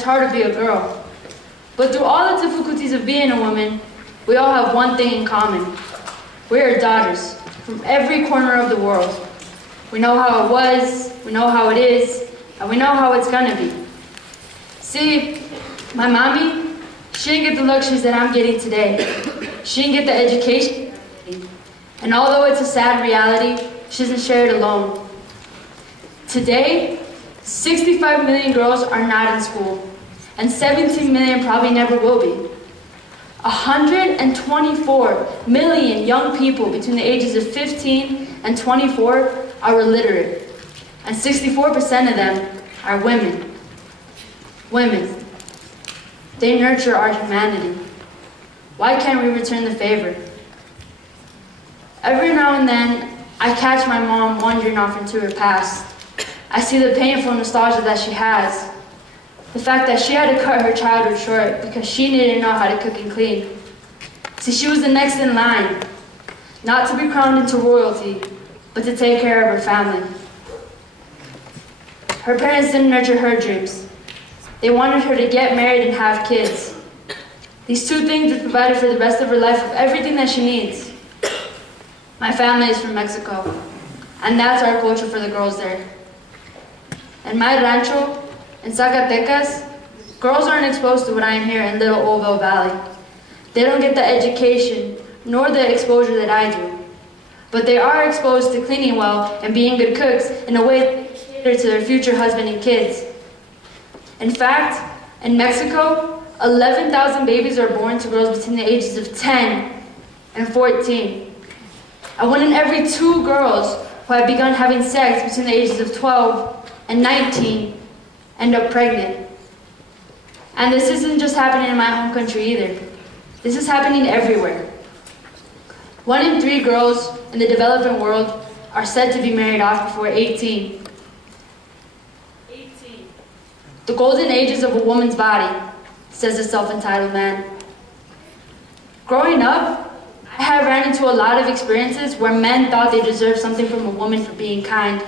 it's hard to be a girl. But through all the difficulties of being a woman, we all have one thing in common. We are daughters from every corner of the world. We know how it was, we know how it is, and we know how it's gonna be. See, my mommy, she didn't get the luxuries that I'm getting today. She didn't get the education. And although it's a sad reality, she doesn't share it alone. Today, 65 million girls are not in school, and 17 million probably never will be. 124 million young people between the ages of 15 and 24 are illiterate, and 64% of them are women. Women. They nurture our humanity. Why can't we return the favor? Every now and then, I catch my mom wandering off into her past. I see the painful nostalgia that she has. The fact that she had to cut her childhood short because she didn't know how to cook and clean. See, she was the next in line, not to be crowned into royalty, but to take care of her family. Her parents didn't nurture her dreams. They wanted her to get married and have kids. These two things would provide her for the rest of her life with everything that she needs. My family is from Mexico, and that's our culture for the girls there. In my rancho, in Zacatecas, girls aren't exposed to what I am here in Little Vail Valley. They don't get the education, nor the exposure that I do. But they are exposed to cleaning well and being good cooks in a way that they cater to their future husband and kids. In fact, in Mexico, 11,000 babies are born to girls between the ages of 10 and 14. And 1 in every 2 girls who have begun having sex between the ages of 12 and 19 end up pregnant. And this isn't just happening in my home country either. This is happening everywhere. 1 in 3 girls in the developing world are said to be married off before 18. The golden ages of a woman's body, says the self-entitled man. Growing up, I have ran into a lot of experiences where men thought they deserved something from a woman for being kind.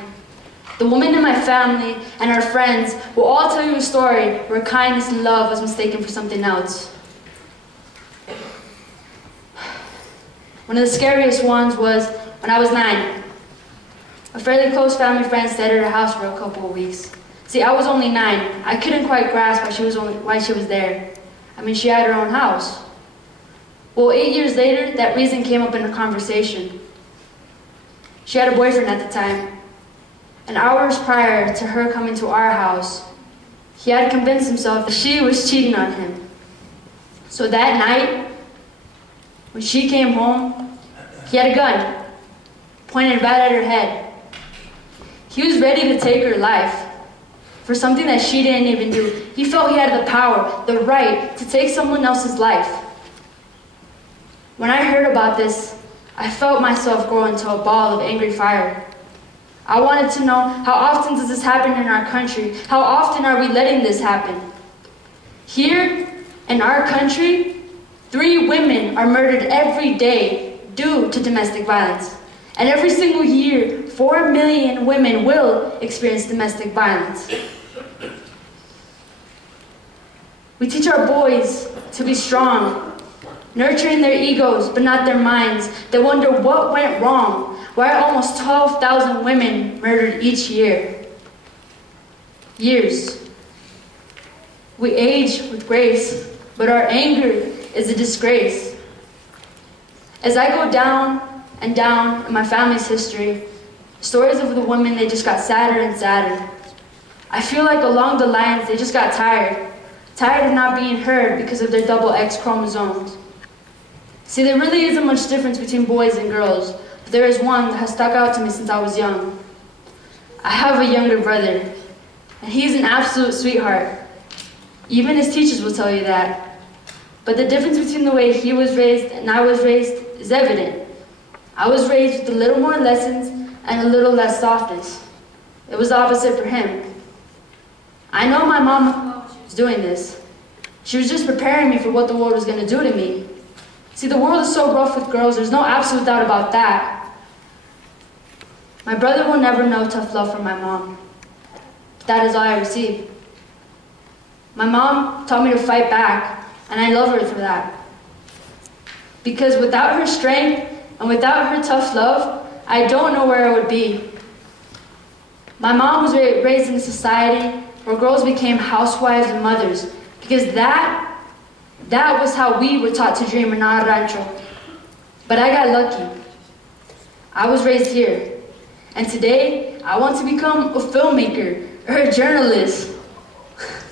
The women in my family and our friends will all tell you a story where kindness and love was mistaken for something else. One of the scariest ones was when I was 9. A fairly close family friend stayed at her house for a couple of weeks. See, I was only 9. I couldn't quite grasp why she was there. I mean, she had her own house. Well, 8 years later, that reason came up in a conversation. She had a boyfriend at the time. And hours prior to her coming to our house, he had convinced himself that she was cheating on him. So that night, when she came home, he had a gun, pointed right at her head. He was ready to take her life for something that she didn't even do. He felt he had the power, the right, to take someone else's life. When I heard about this, I felt myself grow into a ball of angry fire. I wanted to know, how often does this happen in our country? How often are we letting this happen? Here, in our country, 3 women are murdered every day due to domestic violence. And every single year, 4 million women will experience domestic violence. We teach our boys to be strong, nurturing their egos but not their minds. They wonder what went wrong. Why are almost 12,000 women murdered each year? Years. We age with grace, but our anger is a disgrace. As I go down and down in my family's history, stories of the women, they just got sadder and sadder. I feel like along the lines, they just got tired of not being heard because of their double X chromosomes. See, there really isn't much difference between boys and girls, but there is one that has stuck out to me since I was young. I have a younger brother, and he's an absolute sweetheart. Even his teachers will tell you that. But the difference between the way he was raised and I was raised is evident. I was raised with a little more lessons and a little less softness. It was the opposite for him. I know my mom was doing this. She was just preparing me for what the world was going to do to me. See, the world is so rough with girls, there's no absolute doubt about that. My brother will never know tough love from my mom. But that is all I receive. My mom taught me to fight back, and I love her for that. Because without her strength and without her tough love, I don't know where I would be. My mom was raised in a society where girls became housewives and mothers, because that was how we were taught to dream in our rancho. But I got lucky. I was raised here, and today I want to become a filmmaker or a journalist.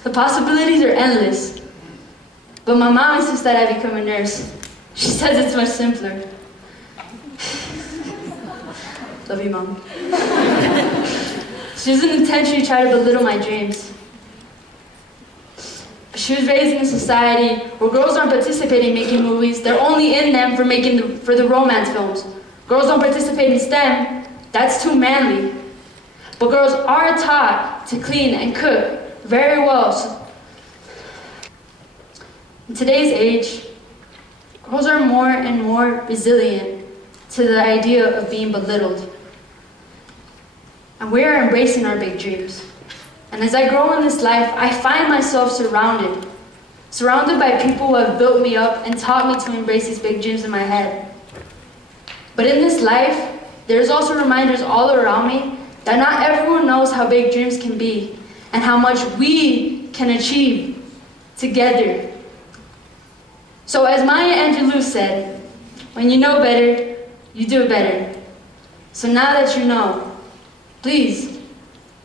The possibilities are endless. But my mom insists that I become a nurse. She says it's much simpler. Love you, Mom. She doesn't intentionally try to belittle my dreams. She was raised in a society where girls aren't participating in making movies, they're only in them for the romance films. Girls don't participate in STEM, that's too manly. But girls are taught to clean and cook very well. In today's age, girls are more and more resilient to the idea of being belittled. And we are embracing our big dreams. And as I grow in this life, I find myself surrounded by people who have built me up and taught me to embrace these big dreams in my head. But in this life, there's also reminders all around me that not everyone knows how big dreams can be and how much we can achieve together. So as Maya Angelou said, when you know better, you do better. So now that you know, please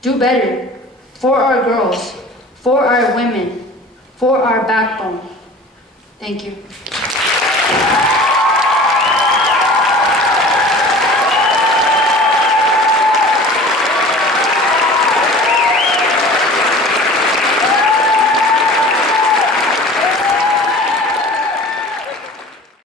do better for our girls, for our women, for our backbone. Thank you.